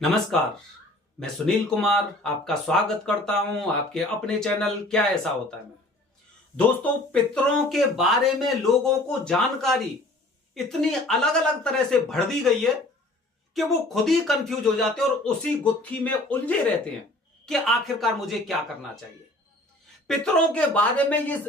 नमस्कार। मैं सुनील कुमार आपका स्वागत करता हूं आपके अपने चैनल क्या ऐसा होता है में। दोस्तों, पितरों के बारे में लोगों को जानकारी इतनी अलग अलग तरह से भर दी गई है कि वो खुद ही कंफ्यूज हो जाते हैं और उसी गुत्थी में उलझे रहते हैं कि आखिरकार मुझे क्या करना चाहिए। पितरों के बारे में ये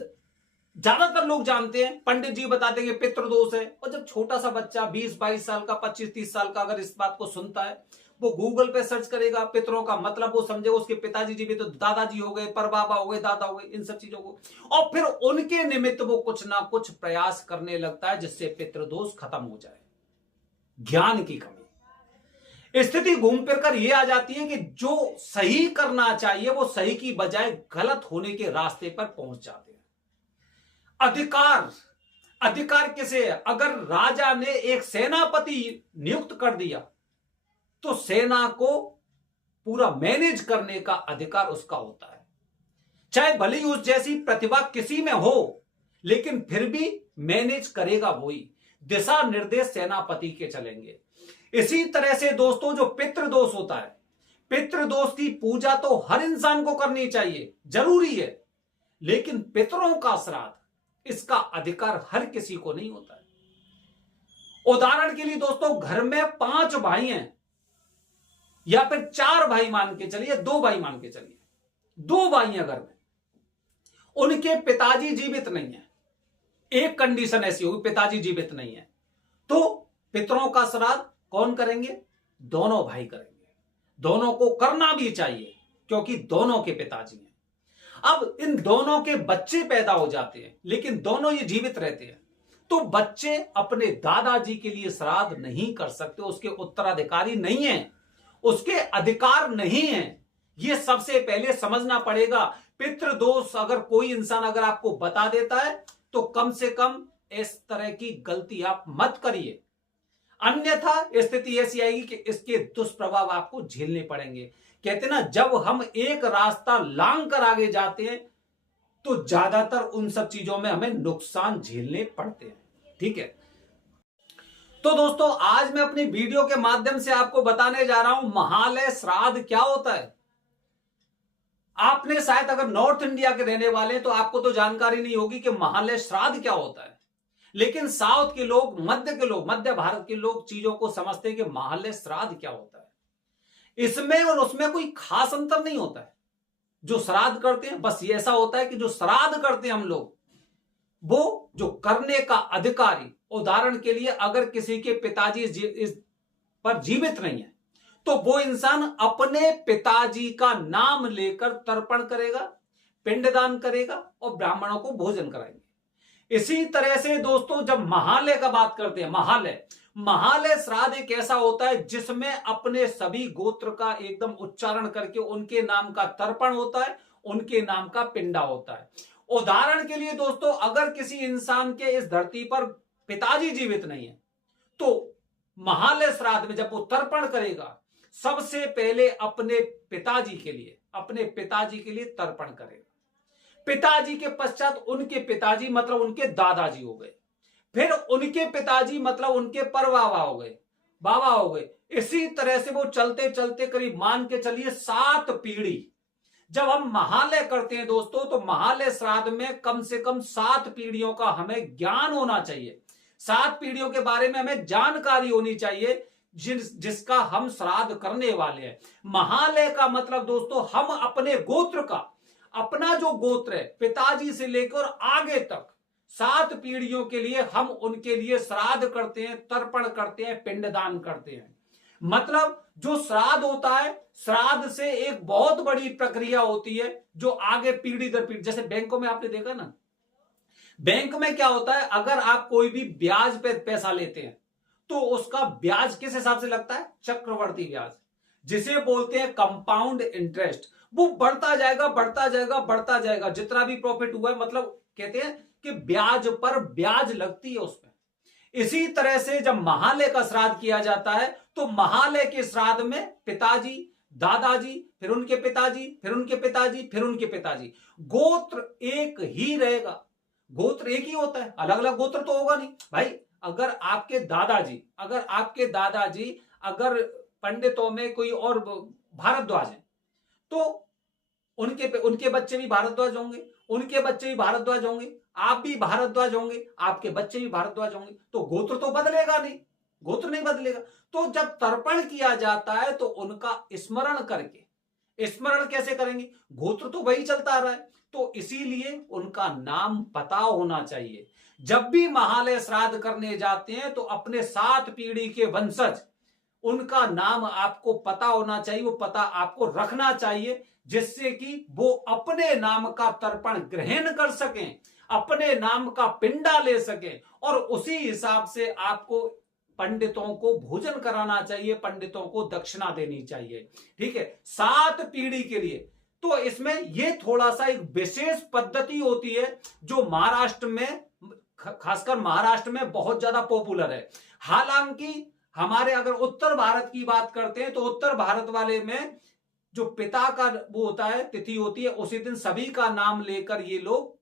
ज्यादातर लोग जानते हैं, पंडित जी बता देंगे पितृदोष है, और जब छोटा सा बच्चा 20-22 साल का, 25-30 साल का अगर इस बात को सुनता है, वो गूगल पे सर्च करेगा पितरों का मतलब, वो समझेगा उसके पिताजी जी भी तो दादाजी हो गए, परबाबा हो गए, दादा हो गए, इन सब चीजों को, और फिर उनके निमित्त वो कुछ ना कुछ प्रयास करने लगता है जिससे पितृदोष खत्म हो जाए। ज्ञान की कमी, स्थिति घूम फिर कर ये आ जाती है कि जो सही करना चाहिए वो सही की बजाय गलत होने के रास्ते पर पहुंच जाते हैं। अधिकार, अधिकार किसे है? अगर राजा ने एक सेनापति नियुक्त कर दिया तो सेना को पूरा मैनेज करने का अधिकार उसका होता है, चाहे भले ही उस जैसी प्रतिभा किसी में हो, लेकिन फिर भी मैनेज करेगा वही। दिशा निर्देश सेनापति के चलेंगे। इसी तरह से दोस्तों, जो पितृदोष होता है, पितृदोष की पूजा तो हर इंसान को करनी चाहिए, जरूरी है, लेकिन पितरों का श्राद्ध, इसका अधिकार हर किसी को नहीं होता है। उदाहरण के लिए दोस्तों, घर में 5 भाई हैं या फिर 4 भाई मान के चलिए, 2 भाई मान के चलिए, 2 भाई हैं घर में, उनके पिताजी जीवित नहीं है। एक कंडीशन ऐसी होगी, पिताजी जीवित नहीं है, तो पितरों का श्राद्ध कौन करेंगे? दोनों भाई करेंगे। दोनों को करना भी चाहिए क्योंकि दोनों के पिताजी हैं। अब इन दोनों के बच्चे पैदा हो जाते हैं, लेकिन दोनों ये जीवित रहते हैं, तो बच्चे अपने दादाजी के लिए श्राद्ध नहीं कर सकते, उसके उत्तराधिकारी नहीं है, उसके अधिकार नहीं है। ये सबसे पहले समझना पड़ेगा। पितृदोष अगर कोई इंसान अगर आपको बता देता है तो कम से कम इस तरह की गलती आप मत करिए, अन्यथा स्थिति ऐसी आएगी कि इसके दुष्प्रभाव आपको झेलने पड़ेंगे। कहते ना, जब हम एक रास्ता लांग कर आगे जाते हैं तो ज्यादातर उन सब चीजों में हमें नुकसान झेलने पड़ते हैं। ठीक है, तो दोस्तों आज मैं अपनी वीडियो के माध्यम से आपको बताने जा रहा हूं महालय श्राद्ध क्या होता है। आपने शायद अगर नॉर्थ इंडिया के रहने वाले हैं तो आपको तो जानकारी नहीं होगी कि महालय श्राद्ध क्या होता है, लेकिन साउथ के लोग, मध्य भारत के लोग चीजों को समझते हैं कि महालय श्राद्ध क्या होता है। इसमें और उसमें कोई खास अंतर नहीं होता है। जो श्राद्ध करते हैं बस ये ऐसा होता है कि जो श्राद्ध करते हैं हम लोग, वो जो करने का अधिकारी, उदाहरण के लिए अगर किसी के पिताजी इस पर जीवित नहीं है तो वो इंसान अपने पिताजी का नाम लेकर तर्पण करेगा, पिंडदान करेगा और ब्राह्मणों को भोजन कराएंगे। इसी तरह से दोस्तों, जब महालय का बात करते हैं, महालय श्राद्ध एक ऐसा होता है जिसमें अपने सभी गोत्र का एकदम उच्चारण करके उनके नाम का तर्पण होता है, उनके नाम का पिंडा होता है। उदाहरण के लिए दोस्तों, अगर किसी इंसान के इस धरती पर पिताजी जीवित नहीं है तो महालय श्राद्ध में जब वो तर्पण करेगा, सबसे पहले अपने पिताजी के लिए तर्पण करेगा। पिताजी के पश्चात उनके पिताजी मतलब उनके दादाजी हो गए, फिर उनके पिताजी मतलब उनके परबाबा हो गए, बाबा हो गए। इसी तरह से वो चलते चलते करीब मान के चलिए 7 पीढ़ी। जब हम महालय करते हैं दोस्तों, तो महालय श्राद्ध में कम से कम 7 पीढ़ियों का हमें ज्ञान होना चाहिए। 7 पीढ़ियों के बारे में हमें जानकारी होनी चाहिए जिसका हम श्राद्ध करने वाले हैं। महालय का मतलब दोस्तों, हम अपने गोत्र का, अपना जो गोत्र है पिताजी से लेकर आगे तक 7 पीढ़ियों के लिए हम उनके लिए श्राद्ध करते हैं, तर्पण करते हैं, पिंडदान करते हैं। मतलब जो श्राद्ध होता है, श्राद्ध से एक बहुत बड़ी प्रक्रिया होती है जो आगे पीढ़ी दर पीढ़ी, जैसे बैंकों में आपने देखा ना, बैंक में क्या होता है, अगर आप कोई भी ब्याज पे पैसा लेते हैं तो उसका ब्याज किस हिसाब से लगता है? चक्रवर्ती ब्याज, जिसे बोलते हैं कंपाउंड इंटरेस्ट। वो बढ़ता जाएगा, बढ़ता जाएगा, बढ़ता जाएगा, जितना भी प्रॉफिट हुआ है, मतलब कहते हैं कि ब्याज पर ब्याज लगती है उसमें। इसी तरह से जब महालय का श्राद्ध किया जाता है तो महालय के श्राद्ध में पिताजी, दादाजी, फिर उनके पिताजी, फिर उनके पिताजी, फिर उनके पिताजी, गोत्र एक ही रहेगा। गोत्र एक ही होता है, अलग अलग गोत्र तो होगा नहीं भाई। अगर आपके दादाजी अगर पंडितों में कोई और भारद्वाज हैं, तो उनके बच्चे भी भारद्वाज होंगे, उनके बच्चे भी भारद्वाज होंगे, आप भी भारद्वाज होंगे, आपके बच्चे भी भारद्वाज होंगे, तो गोत्र तो बदलेगा नहीं, गोत्र नहीं बदलेगा। तो जब तर्पण किया जाता है तो उनका स्मरण करके, स्मरण कैसे करेंगे, गोत्र तो वही चलता आ रहा है, तो इसीलिए उनका नाम पता होना चाहिए। जब भी महालय श्राद्ध करने जाते हैं तो अपने 7 पीढ़ी के वंशज, उनका नाम आपको पता होना चाहिए, वो पता आपको रखना चाहिए, जिससे कि वो अपने नाम का तर्पण ग्रहण कर सकें, अपने नाम का पिंडा ले सकें, और उसी हिसाब से आपको पंडितों को भोजन कराना चाहिए, पंडितों को दक्षिणा देनी चाहिए। ठीक है, 7 पीढ़ी के लिए। तो इसमें ये थोड़ा सा एक विशेष पद्धति होती है जो महाराष्ट्र में, खासकर महाराष्ट्र में बहुत ज्यादा पॉपुलर है। हालांकि हमारे अगर उत्तर भारत की बात करते हैं तो उत्तर भारत वाले में जो पिता का वो होता है, तिथि होती है, उसी दिन सभी का नाम लेकर ये लोग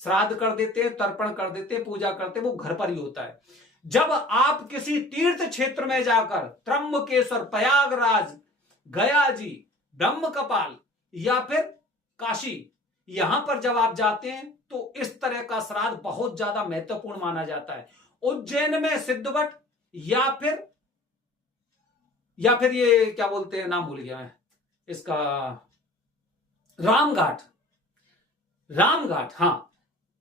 श्राद्ध कर देते हैं, तर्पण कर देते हैं, पूजा करते हैं, वो घर पर ही होता है। जब आप किसी तीर्थ क्षेत्र में जाकर त्र्यंबकेश्वर, प्रयागराज, गया जी, ब्रह्म कपाल या फिर काशी, यहां पर जब आप जाते हैं तो इस तरह का श्राद्ध बहुत ज्यादा महत्वपूर्ण माना जाता है। उज्जैन में सिद्धवट या फिर ये क्या बोलते हैं, नाम भूल गया है इसका, रामघाट, हाँ,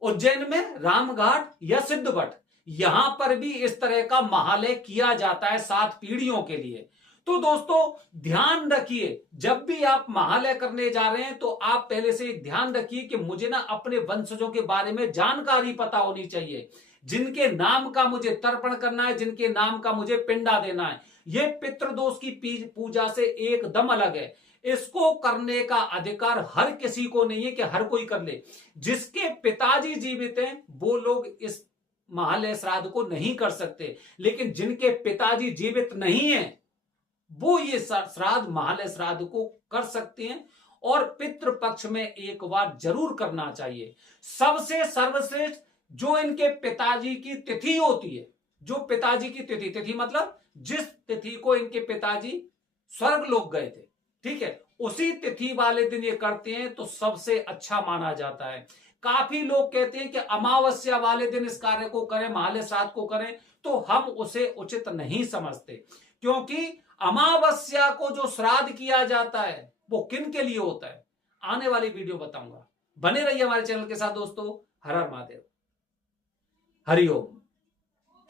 उज्जैन में रामघाट या सिद्धवट, यहां पर भी इस तरह का महालय किया जाता है 7 पीढ़ियों के लिए। तो दोस्तों ध्यान रखिए, जब भी आप महालय करने जा रहे हैं तो आप पहले से ध्यान रखिए कि मुझे ना अपने वंशजों के बारे में जानकारी पता होनी चाहिए, जिनके नाम का मुझे तर्पण करना है, जिनके नाम का मुझे पिंडा देना है। यह पितृदोष की पूजा से एकदम अलग है। इसको करने का अधिकार हर किसी को नहीं है कि हर कोई कर ले। जिसके पिताजी जीवित हैं वो लोग इस महालय श्राद्ध को नहीं कर सकते, लेकिन जिनके पिताजी जीवित नहीं है वो ये श्राद्ध, महालय श्राद्ध को कर सकते हैं, और पितृपक्ष में एक बार जरूर करना चाहिए। सबसे सर्वश्रेष्ठ जो इनके पिताजी की तिथि होती है, जो पिताजी की तिथि मतलब जिस तिथि को इनके पिताजी स्वर्ग लोक गए थे, ठीक है, उसी तिथि वाले दिन ये करते हैं तो सबसे अच्छा माना जाता है। काफी लोग कहते हैं कि अमावस्या वाले दिन इस कार्य को करें, महालय श्राद्ध को करें, तो हम उसे उचित नहीं समझते, क्योंकि अमावस्या को जो श्राद्ध किया जाता है वो किन के लिए होता है, आने वाली वीडियो बताऊंगा। बने रहिए हमारे चैनल के साथ दोस्तों। हर हर महादेव, हरिओम।